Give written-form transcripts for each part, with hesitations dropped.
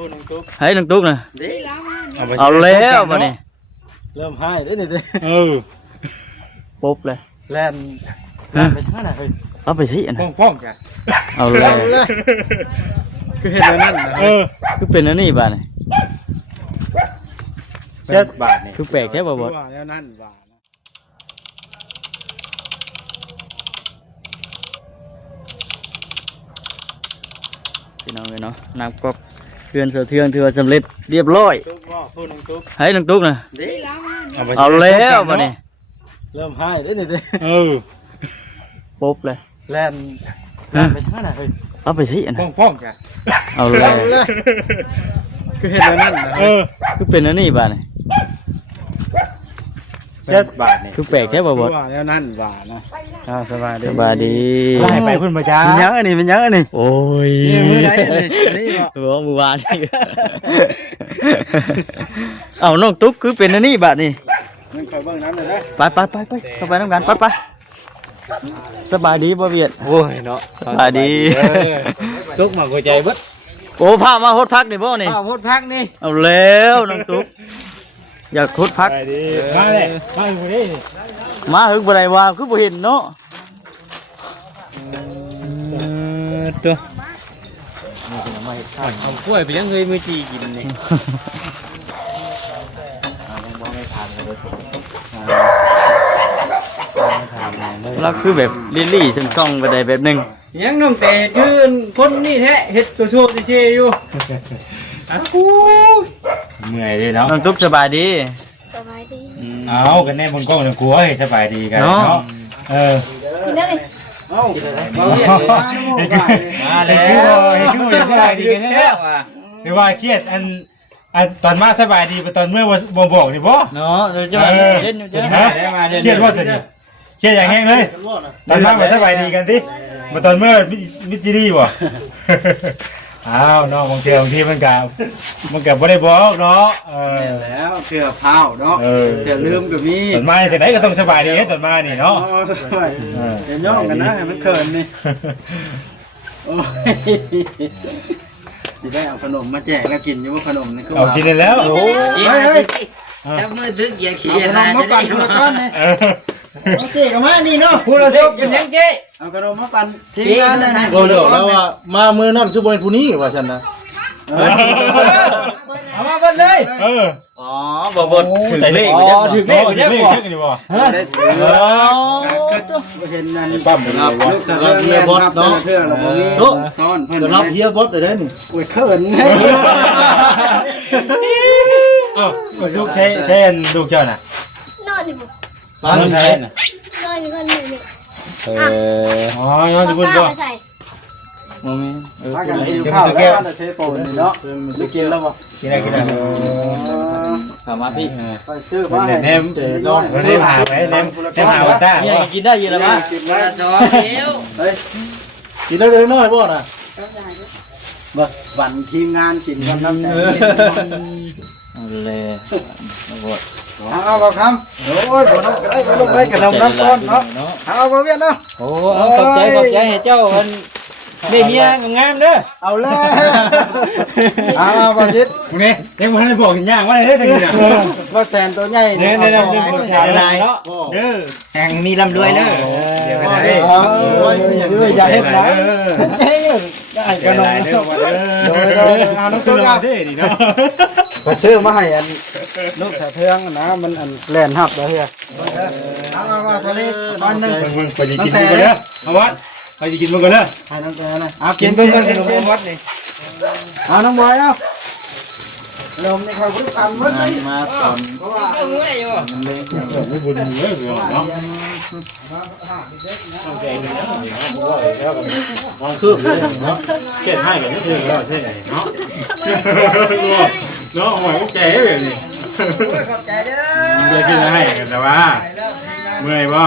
พูดน้องตุ๊ก ให้น้องตุ๊กนะ เอาแล้วมาเนี่ย เริ่มให้ได้นี่ปุ๊บเลย แล่นไปทางไหนเฮ้ย เอาไปที่อันนั้น ป้องจ้ะ เอาเลย คือเห็นแล้วนั่นคือเป็นอันนี้บ้านนี่ เช็ดบาทนี่ คือแปลกแค่บ่บ่ แล้วนั่นบาทพี่น้องเลยเนาะน้ำก๊อกเรือนเสือเทืองถือว่าสำเร็จเรียบร้อย ตุ๊กว่าพูดน้องตุ๊ก ให้น้องตุ๊กนะ เอา แล้วมาเนี่ย เริ่มให้ได้นี่ปุ๊บเลย แล่นไปทางไหนเฮ้ย เอาไปที่อันนั้น ป้องจ้ะ เอาเลย คือเห็นแล้วนั่นคือเป็นอันนี้บ้านนี่ เช็ดบาทนี่ คือแปลกแค่บ่บ่ แล้วนั่นบาทนะสบายดี สบายดี ไปพุ่นมาจ้ามันยังอันนี้มันยังอันนี้ โอ้ย มือไหนนี่บ่ บ่มือวานนี่เอาน้องตุ๊กคือเป็นอันนี้บ้านนี่ มันคอยเบิ่งน้ำเลยนะ ไปเข้าไปน้ำกันไปสบายดีบ่เวียด โอ้ยเนาะ สบายดี ตุ๊กมาหัวใจเบิด โอ้พามาฮดพักนี่บ่นี่ อ้าวพูดพักนี่ เอาแล้วน้องตุ๊กอยากฮดพัก มาเลยมาอยู่นี่ มาหึงบ่ได้ว่าคือบ่เห็นเนาะ ตัวผมกล้วยไปยังเคยมือจีกินนี่ แล้วคือแบบลิลลี่ซ่องๆไปได้แบบหนึง ยังน้องแต่ยืนคนนี่แท้เฮ็ดตัวโชว์เช่อยู่อ้าวเมื่อยดิเนาะ น้องตุ๊กสบายดี สบายดี เอากันแน่บนกล้องเนี่ยกลัวให้สบายดีกันเนาะกินได้เลย เอ้ามาแล้วเห็นคือสบายดีกันแล้วอ่ะหรือว่าเครียดอันตอนมาสบายดีไปตอนเมื่อบ่บอกนี่บ่ เนาะเดี๋ยวจะเล่นอยู่จ้ะ เครียดว่าตัวนี้เครียดอย่างแห้งเลยตอนมาบ่สบายดีกันติมาตอนเมื่อมิจิรีบ่อ้าวน้องบางทีมันก็บ่ได้บอกเนาะแล้วเชื่อเผาเนาะเชื่อลืมก็มี ตอนมาจากไหนก็ต้องสบายดีตอนมานี่เนาะ เดี๋ยวย่องกันนะมันเขินนี่โอ้ยจะได้เอาขนมมาแจกแล้วกินอยู่ว่าขนมนี่ก็ เอากินได้แล้วโอ้ จับมือตึกอย่าขี้อะไรมาปั่นคนละก้อนเลยโอเคกับมานี่เนาะ พูดแล้วยังเจ๊ เอาขนมมาปั่นทีมงานนะ โอ้เดี๋ยวแล้วว่ามามือนั่นคือบนผู้นี้ว่าฉันนะเอามาเบิ่งเลยอ๋อบ่ถึงเลข ถึงเลขนี่บ่ได้ถือเห็นนั่น ปั๊มหมดเลย ลูกจะเรียนครับเนาะเพื่อนเราบ่มีซ้อนเพิ่น จะรับเฮียบอสได้นี่ โอ้ยเขิน อ้าวลูกใช้ลูกเจ้าน่ะ นอนอยู่บุ บ้านใช้น่ะ นอนอยู่คนหนึ่งนี่ อ๋อนอนอยู่บนบ่ ไปใส่ บ่มี พากันกินข้าวแล้วกันเชฟโปนนี่เนาะได้กินแล้วบ่ กินได้ถามมาพี่ ไปซื้อมาให้ เนมนอนเนมหาไว้เนมหาว่าตา เนี่ยกินได้อยู่แล้วมั้ย กินแล้วจอเดียวเฮ้ยกินได้น้อยบ่น่ะบ่วันทีมงานกินกันน้ำใจ เอาเลยบ่ เอาบ่คำโอ้ยบ่น้ำก็ได้บ่ลงได้กับน้ำก้อนเนาะเอาบ่เวียนเนาะ โอ้ขอบใจให้เจ้าอันได้เมียงามเด้อ เอาเลยเอาบ่จิต นี่เด็กมันได้บอกย่างว่าได้ทั้งนี้น่ะ บ่แซนตัวใหญ่ เนี่ยเนาะเด้อแห่งมีลำด้วยเด้อเดี๋ยวไปไหน โอ้ยอย่าเฮ็ดนะเฮ้ยได้กันน้องเด้อเอาน้องตัวเอา ดิเนาะ ไปซื้อมาให้อันลูกสะเทืองนะมันอันแล่นหับแล้วเฮียเอาว่าทะเลตอนนึง มึงไปกินมึงกันเด้อเอาวัดไปกินมึงกันเด้อ ให้น้องแต่นะเอากินเพิ่นกินวัดนี่เอาน้องบอยเอาลมนี่เขาพูดตามมันมาตอนมันเลย ไม่บุญเลยเนาะคือเนาะเจ็ดให้กันนี่คือเราใช่ไหมเนาะเนาะหอยแก่แบบนี้ ขอบใจเด้อ เดี๋ยวกินให้กันแต่ว่าเมื่อยบ่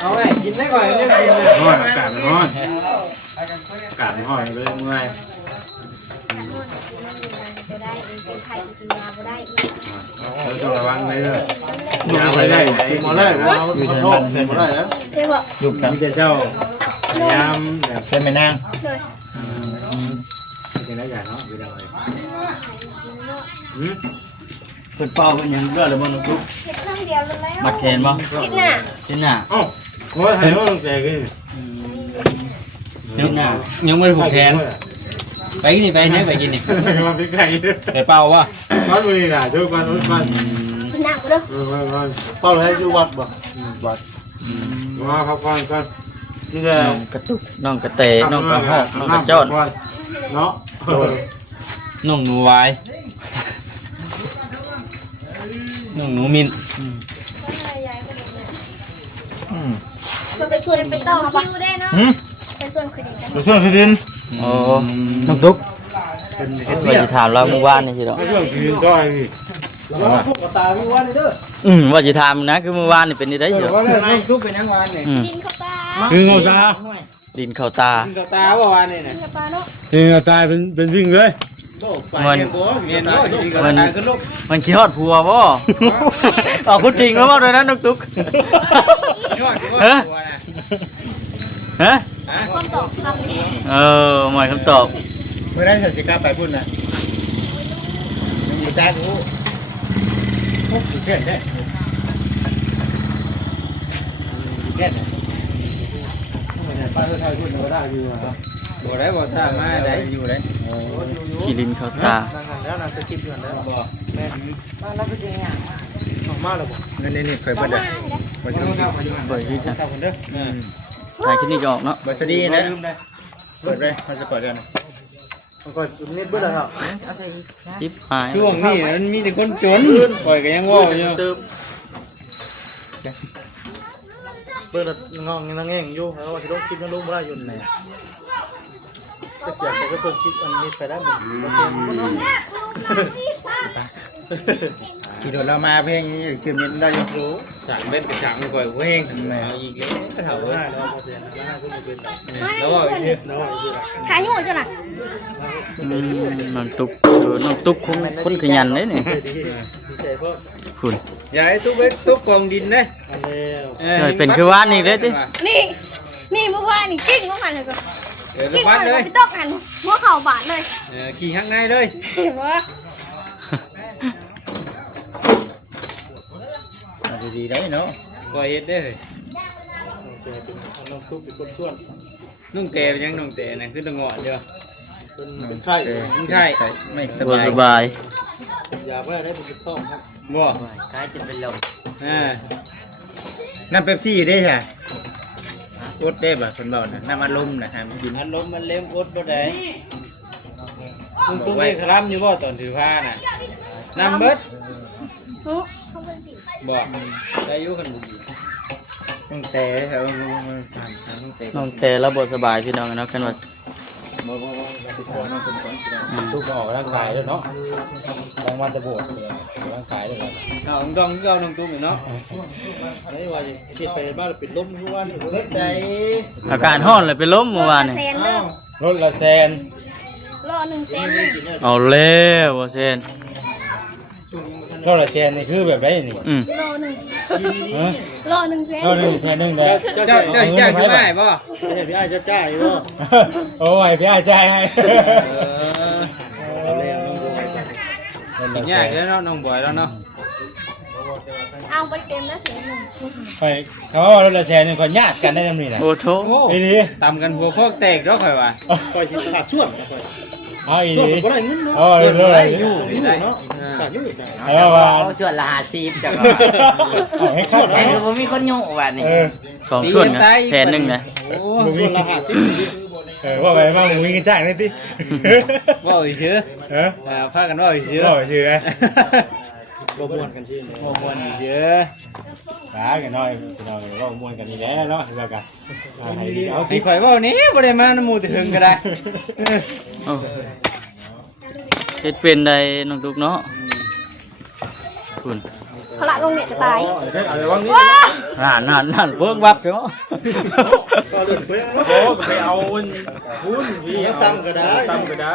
เอาไว้กินได้ก่อนเรื่องกินเลย ร้อนอากาศร้อนอากาศร้อนเลยเมื่อย บ่ได้เป็นไข่กินยาบ่ได้อีก เราต้องระวังเลยยาไปได้ หมดเลยเอาโทษเสร็จหมดเลยแล้ว เด้บ่ ลูกมีแต่เจ้าพยายามแบบเป็นแม่นาง เลย หลายอย่างเนาะอยู่ได้ เพิ่นเป่าเป็นหยังเด้อแล้วบ่น้องตุ๊ก เฮ็ดครั้งเดียวแล้ว มัดแขนบ่ เฮ็ดหน้า เห็นหน้า โอ้โหให้น้องแต่กัน เห็นหน้า ยังไม่ผูกแขนไปกินนี่ไปเนี่ยไปกินนี่ มาพี่ไก่ ไปเป่าวะ วัดมือน่ะทุกวันทุกวัน หน้ากูเด้อ เป้าให้อยู่วัดบ่วัด มาพักผ่อนก่อนนี่แหละ น้องกระตุกน้องกระเตน้องกระหอกน้องกระจอด เนาะ น้องหนูวายน้องหนูมิน มันไปชวนไปต่อคิวได้เนาะไปชวนคุยกัน ไปช่วยพี่ดิน โอ้น้องตุ๊กว่าสิถามเราเมื่อวานนี่สิดอก ไปช่วยพี่ดินก็ไอ้พี่ แล้วพวกตาพี่วันเด้อ ว่าสิถามนะคือเมื่อวานนี่เป็นนี่ได้อยู่ ว่าเรื่องน้องทุกเป็นยังวานนี่ ดินเข้าตา คือเงาตา ดินเข้าตา กินกับตาว่าวานนี่ ดิ นะ นเข้าตาเนาะ คือเงาตาเป็นวิ่งเลย มัน เมียนก็กินกับตาขึ้นลูก มันขี้ฮอดผัวบ่เอาคุณจริงแล้วบ่ด้วยนะน้องตุ๊ก ยอดที่ว่า ฮะ ตัวนะ ฮะ ความตอบคำนี้ หมายคำตอบ เมื่อไรสัจจิกาไปพุ่นน่ะอยู่จ้าดูพวกเพื่อนได้เพื่อนป้าเธอไทยพุ่นก็ได้อยู่ครับ บ่ได้บ่ท่ามาได้ อยู่เลย ขี้ดินเข้าตา แล้วน่ะสกิปอยู่แล้ว บ่ ออกมาแล้วบ่ นี่เคยเปิดได้บัสดี เปิดที่จะ ครับคนเด้อ ถ่ายขึ้นนี่ก็ออกเนาะ บัสดีนะเปิดเลยมันจะเปิดกัน ก็นิดเบิดแล้วครับ จิ๊บหาย ช่วงนี้มันมีแต่คนจนปล่อยก็ยังว่าอยู่ เติมเปิดงองงแง่งอยู่แล้วว่าสิลงคลิปนั้นลงบ่ได้อยู่ไหนก็เสียแต่ก็เปิดคลิปอันนี้ไปได้หมด ขี่รถเรามาเพลงนี้เชื่อมเน็ตได้ยังรู้ สั่งเบ็ดไปสั่งก่อยบ่แห้งเอาอีกแล้วเฒ่าเอ้ย แล้วว่าขายอยู่จังน่ะ น้องตุ๊กน้องตุ๊กคนขยันเลยนี่ ดีใจพ่อ คุณ อย่าให้ตุ๊กเบ็ดตุ๊กกองดินเด้ อันแล้ว เป็นคือว่านนี่เลยติ นี่เมื่อวานนี่กิ้งเมื่อวานเลยก็ เดี๋ยว กิ้ง วัดเลย ไปตกหันหัวเข่าบาดเลย ขี่ข้างในเลย เห็นว่า ดีได้เนาะ ก่อยเฮ็ดเด้อ น้องทุกเป็นคนส่วน นุ่งเตเป็นยังนุ่งเตน่ะคือตะเงาะเด้อ เป็นไข้ กินไข่ ไม่ส บ่ บาย สบาย อยากว่าได้เป็นต้องครับ บ่ กลายจะเป็นลม น้ำเป๊ปซี่ได้ใช่อดได้ป่ะคนบอกนะน้ำอารมณ์นะฮะมันกิน อารมณ์มันเล่มอดบ่ได้มึงตุ้งเอกรับอยู่บ่ตอนถือผ้าน่ะนำเบิด เขาเป็นสิ บ่ได้อยู่คันบ่ดี ต้องแต่ครับต้องแต่ น้องแต่แล้วบ่สบายพี่น้องเนาะกันว่า ทุกออกร่างกายด้วยเนาะบางวันจะปวดร่างกายด้วยครับ เอาต้องเอาน้องตุ้งเนาะ ไม่ว่าคิดไปบ้านเป็นลมทุกวันเบิดใจ อาการฮ้อนเลยเป็นลมเมื่อวานนี่ แสนเด้อ รถละแซน รอ1 แสนเลย เอาแล้วว่าเซน รถละแซนนี่คือแบบไรนี่ รอ1รอ1 แสน รถหนึ่งแซนหนึ่งเด้อ เจ้าขึ้นมาให้บ่ ให้พี่อ้ายจ้าอยู่บ่ โอ้ยพี่อาจารย์ให้ เอาแล้วน้องบัว กินยากแล้วเนาะน้องบอยแล้วเนาะ เอาไปเต็มแล้วเสียหนึ่ง ไปเขาว่ารถละแซนนี่คนญาติกันได้ยังนี่นะ โอ้โถ โอ้ ไอ้นี่ ตำกันหัวโคกแตกเนาะข่อยว่า คอยสิขาดช่วง เอาอี ช่วง นี่ บ่ได้เงินเนาะ อ๋อรถอะไร อยู่ได้ เนาะขาดอยู่จ้ะ เอาว่า ส่วนละ50จัง เอาให้เข้า แต่คือบ่มีคนอยู่วันนี้ สองส่วนนะแสนหนึ่งนะ โอ้ ส่วนละ50 ว่าไปมาหมูวิ่งกันจ้างเลยติ ว่าอีชื่อ เออ พากันว่าอีชื่อ ก็ชื่อไง บ่ม่วนกันที่ บ่ม่วนอีชื่อ ตากันน้อยเราก็มวนกันนี่แหละเนาะแล้วกันเอา ให้ข่อยเว้านี้บ่ได้มาน้ำหมู่ถึงก็ได้ โอ้เฮ็ดเป็นได้น้องตุ๊กเนาะคุณ พละลงเนี่ยจะตาย เอาระวังนี่ ว้า นั่นเบิ่งวับเนาะ ก็เดินไป โอ้ไปเอาหุ้นพี่ ตั้งก็ได้ ตั้งก็ได้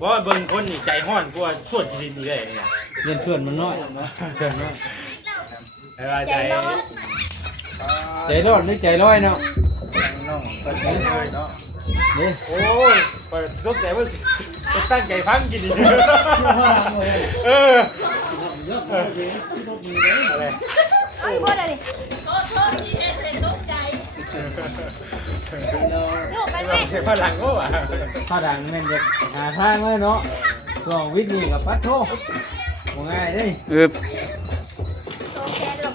บ่เบิ่งคนนี่ใจฮ้อนกว่าชวดจริงๆเลยเนี่ย เงินเพื่อนมันน้อย ใจ ใจร้อน ใจร้อนหรือใจร้อยเนาะ น้องก็ใจเนาะ โอ้ยเปิดสงสัยว่าจะตั้งใจฟังกินดีเอออะไร เอ้ยบ่ได้ดิโยกไปแม่ เสียพลังก็ว่ะ ข้าวดังแม่นจะหาทางไว้เนาะช่วงวิทย์นี่กับปัดโทบ่ง่ายเด้ อึบ โตแค่ลง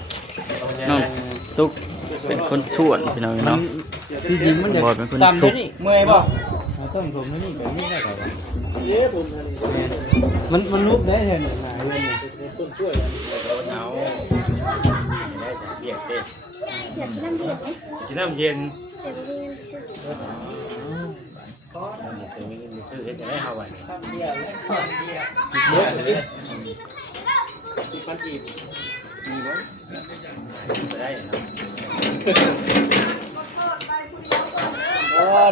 น้องตุ๊กเป็นคนส่วนพี่น้องเนาะ ที่จริงมันจะ บอดเป็นคน ต่ำ ทุ เด้ ก นี่ เมื่อยบ่ เอาต้นผมนี่แบบนี้ได้ครับมันลุกได้เห็นหนาเรือนนี่ เอาได้สเปียกเต้ อยากกินน้ำเดือดไหม กินน้ำเย็น เดี๋ยวมีเงินซื้อ มีซื้อให้จะได้เอาไว้ ได้นะ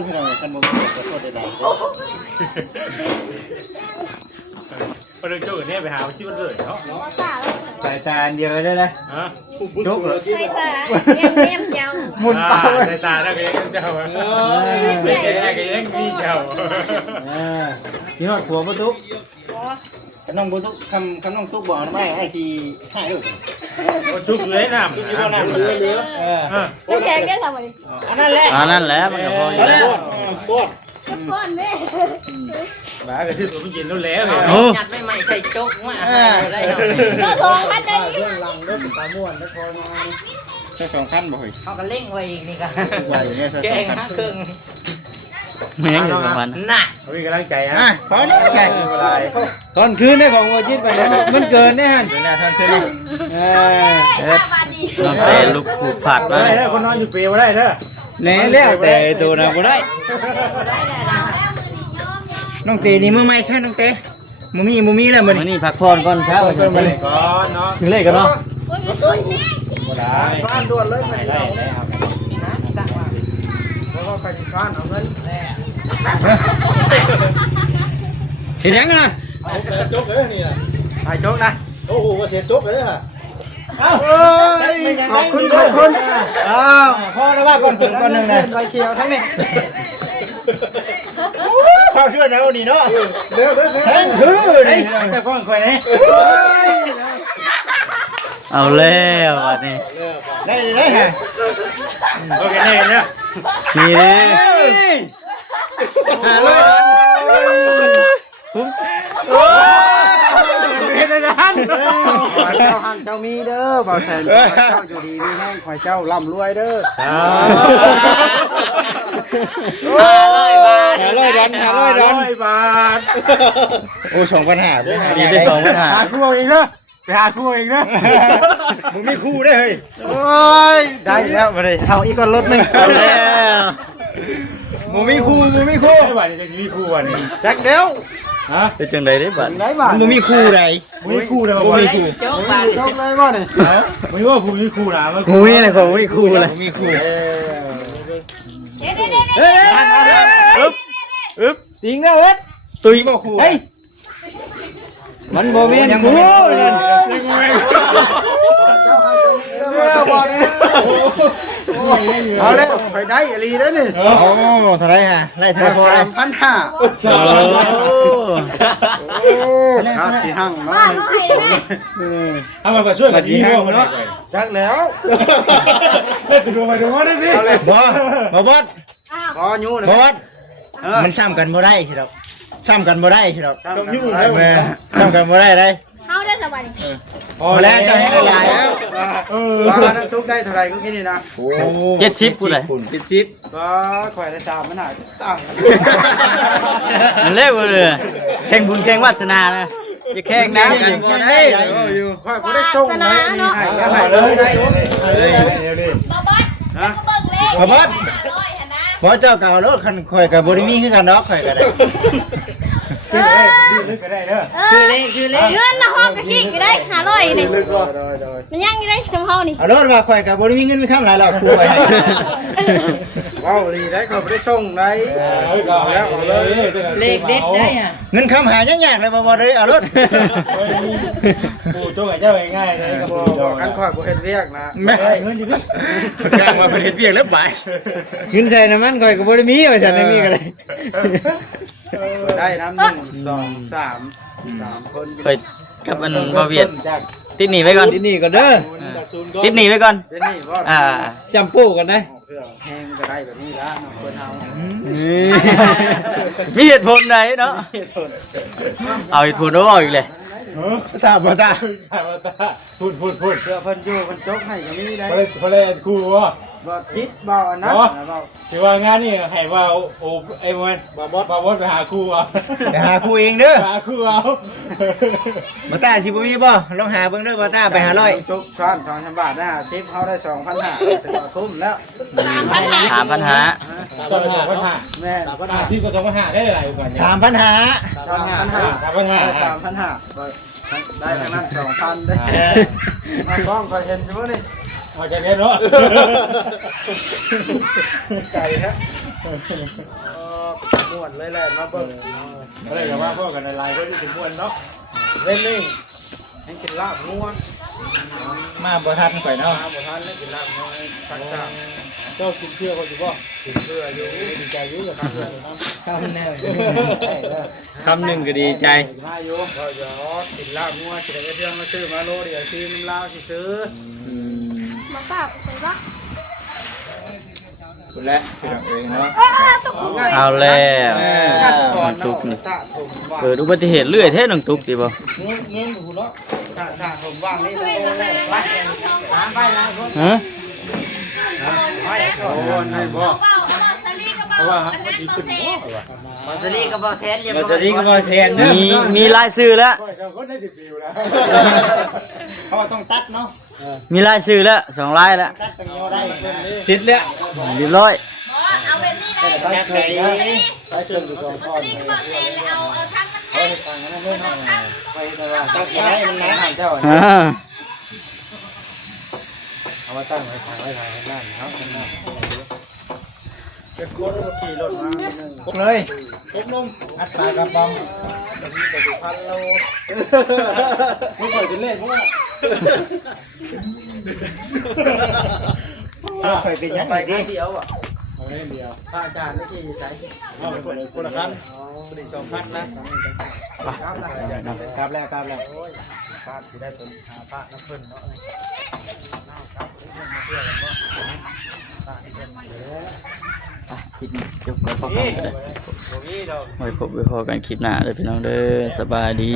พี่น้องกันบ่มีขอโทษใดๆ พอเดินโจ้กันเนี่ยไปหาที่มันเลยเนาะ บ่ตาแล้ว สายตาเดียวได้เลย ฮะ จุกเหรอ ใช่ตาแนมเจ้า มุนตาใส่ตาได้ก็ยังเจ้าใส่ได้ก็ยังมีเจ้า ที่หอดหัวประตู ขน้องบุตุคำน้องตุ๊กบอกนะไม่ให้ชีให้ลูก ทุกเลยน้ำ ตุ๊กอยู่บ่น้ำเหลือน้ำแข็งได้ทำอะไร อันนั้นแหละ นั่นแหละมันก็พออยู่แล้ว ปวด ก้อนแม่ บ้าก็ซื้อตัวมันเย็นแล้วแล้ว โอ้ ยัดไม่ใหม่ใส่จกมาได้เนาะ ก็สองพันได้ เรื่องลังเรื่องตาม่วนแล้วพอมาใช่2คันบ่เฮ้ย เขาก็เล่งไว้อีกนี่ก็ ว่าอยู่เนี่ยใช่ แกงห้าครึ่ง แม่งอยู่ประมาณ น่ะ มีกำลังใจฮะ พอนี่ใช่ ตอนคืนได้ของวัวจิตไปแล้วมันเกินได้ฮัน เดี๋ยวนะท่านเชิญ บาทดี น้องเต้ลูกผูกผัดมา ได้แล้วคนนอนอยู่เปรย์มาได้เด้อ แหน่แล้วแต่ตัวน่ะบ่ได้ น้องเตนี่มือใหม่ใช่น้องเตมูมีแล้วมื้อ มื้อ นี้ นี้พักผ่อนก่อนเช้า เพิ่มมาเลยก่อนเนาะ ถึงเลขกันเนาะ ได้ ซ่านด่วนเลยมื้อนี้ ได้ได้ครับ เพราะว่าใครสิซ่านเอาเงิน เห็นยังอ่ะ เอาแต่จกเลยนี่น่ะถ่ายจกนะโอ้โหว่าเสียจกเลยฮะเอ้าขอบคุณอ้าวพ่อนะว่าก่อนถึงก่อนนึงนะไฟเขียวทั้งนี้ข้าวเชื่อแนวนี้เนาะเด้อแทงคือนี่ แต่พ่อคอยนี่ เอาแล้วบัดนี้ ได้ฮะ โอเคเนี่ยเนี่ย นี่เด้ เป็นอะไรท่าน เจ้าหันเจ้ามีเด้อบ่าวแสนเจ้าอยู่ดีมีแห้งขอเจ้าร่ำรวยเด้อ 500 บาท บาท โอ้2,500 ดีได้2,500 หาคู่เองเนอะไปหาคู่เองเนอะมึงมีคู่ได้เฮ้ย โอ้ยได้แล้วบ่ได้เอาอีกก่อนรถนึง เอาแล้ว มูมีคู่ ไม่บาทจะมีคู่วันนี้ จักเดียว ฮะ เป็นจังไดได้บัด ได้บ่มูมีคู่ใด มีคู่เลยมา มู บ่ มี มี คู่ จกบาท จบเลยบ่นี่ ไม่ว่าผู้มีคู่นะมัน มูมีอะไรผมมีคู่เลยมีคู่ เด็ดเด็ด เฮ้ย อึ๊บอึ๊บ จริงนะเว้ย ตุยบ่คู่ เฮ้ยมันโมเมนต์กู เอาเลยไปได้อลีแล้วนี่โอ้เท่าไรฮะไล่เท่าไหร่3,500 โอ้ ครับสิหั่ง บ้า เนาะ เขาให้แม่ เอามาก็ช่วยกันดีบ่เนาะ จักแล้ว เล่นตัวมาดูว่าได้สิ บ่บอส อ้าว พออยู่นะบอสมันซ้ำกันบ่ได้สิดอกซ้ำกันบ่ได้สิดอก ต้องยุ่งแล้ว แม่ซ้ำกันบ่ได้เลย เขาได้สบาย พอแล้วจะให้หลายแล้ว ว่า ว่าน้ำทุกได้เท่าไหร่ก็แค่นี้นะโอ้ 70กูเลย 70 ก็ข่อยได้จามมันหาตั้ง มันเร็วเลยแข่งบุญแข่งวาสนานะอย่าแข่งน้ำกัน บ่ได้อยู่ข่อยบ่ได้ส่งเลยนี่ให้ก็ให้เลยได้ เดี๋ยวดิ บอบอสแล้วก็เบิ่งเลข บ่บอส 500หันนะ บ่เจ้าเก่ารถคันข่อยก็บ่ได้มีคือกันดอกข่อยก็ได้ ชื่อเลยลึกก็ได้เด้อ ชื่อเล็ก เงินนะห้องกะทิก็ได้500นี่ ลึกก็ มันยังอยู่ได้ทำเฮานี่ เอารถมาข่อยกับบ่ได้มีเงินมีคำหลายหรอกครูไว้ให้ว้าวดีได้เขาบ่ได้ส่งได้ ก็แล้วเลย เล็กเด็ดได้อ่ะ เงินคำหายากๆเลยบ่ได้เอารถ ปู่โจ้กับเจ้าง่ายๆเลยกับปู่โจ้ กันข่อยบ่เฮ็ดเวียกนะแม่เงินอยู่ดิจ้างมาเฮ็ดเวียกแล้วไป เงินใส่น้ำมันก่อยก็บ่ได้มีว่าซั่นนี่ก็ได้ ได้น้ำ1 2 3 คน เคยกับอันบ่เวียดติดหนีไว้ก่อน ที่นี่ก็เด้อ ติดหนีไว้ก่อน เป็นนี่บ่ อ่า จำปูกันได้ เครื่องแห้งก็ได้แบบนี้ละเนาะคนเฮา มีเหตุผลไหนเนาะเอาเหตุผลเอาอีกเลย ตาบ่ตา พูด เพื่อเพิ่นอยู่เพิ่นจกให้ก็มีได้ พอเลยครูว่า บ่คิดบ่อันนั้นบ่ ถือว่างานนี่ให้ว่าโอ้ไอ้มันบอสไปหาครูเอา ไปหาครูเองเด้อ หาครูเอา บ่ตาสิบ่มีบ่ลองหาเบิ่งเด้อบ่ตาไปหา100จกซ้อน2,000 บาทนะ10เฮาได้ 2,500ถือว่าคุ้มแล้ว ถามปัญหา ตอนละ2,500 แม่ ที่ก็2,500ได้หลายกว่า 3,500ได้ทั้งนั้น 2,000ได้มาบ้องก็เห็นอยู่นี่ เอาใจเย็นเนาะ ไก่ฮะม่วนเลยแหละมาเบิ่ง อะไรกับว่าพ่อกันในไลน์ก็ที่ถึงม้วนเนาะ เล่นนี่ให้กินลาบงัว มาบ่ทันข่อยเนาะ มาบ่ทันแล้วกินลาบงัวสักจ้า เจ้ากินเชื่อเขาอยู่บ่ กินเพื่ออยู่ดีใจอยู่กับเพื่อนเนาะ คำหนึ่งก็ดีใจ มาอยู่ก็ยอดกินลาบงัวสิได้เรื่องมาซื้อมาโลเดียวซื้อน้ำลาวสิซื้อ มาฝากใส่บ่ คุณแล้วพี่น้องเองเนาะ ตกลง เอาแล้ว ก่อน ตุ เนาะ กนี่ สะผมว่าง เกิดอุบัติเหตุเรื่อยแท้น้องตุกติบ่ เงี้ยอยู่เนาะสะผมว่างนี่ไปตามไปนะคน ฮะ ไปก่อนให้บ่ เบาซาลีก็เบาอันนั้นตัวเซฟ มาสลีก็บ่แซนเรียบ มา ร้ ส อย วัสดีก็บ่แซนเด้อ มีรายชื่อแล้ว คนได้10 วิวแล้ว เพราะว่าต้องตัดเนาะ มีรายชื่อแล้ว2รายแล้ว ตัดตังโยได้เพิ่นนี่ ติดแล้ว เรียบร้อย เอาแบบนี้ได้ ตัดเลยดี ใช้เชิญอยู่2ข้อ ซาลีก็เบาเซนแล้วเอาทั้งมันให้ ไปตลาดตัดให้มันนะเจ้า อ่า เอามาตั้งไว้ทางไว้ทางนั่นเนาะจะคนขี่รถมาพกเลยพกนมอัดปลากระป๋อง1,000 โลไม่ค่อยเป็นเล่นเพราะว่าเคยเป็นยังไงดิเดียวอ่ะ เอาเล่นเดียว ป้าอาจารย์ไม่ใช่ใช้ เอาไปคนละครั้ง บริ2,000นะครับนะครับแล้วครับแล้วโอ้ยป้าสิได้ต้นหาป้าน้ำเพิ่นเนาะ คลิปนี้จบก่อนพอกันก็ได้ไว้พบกันคลิปหน้าเด้อพี่น้องเด้อสบายดี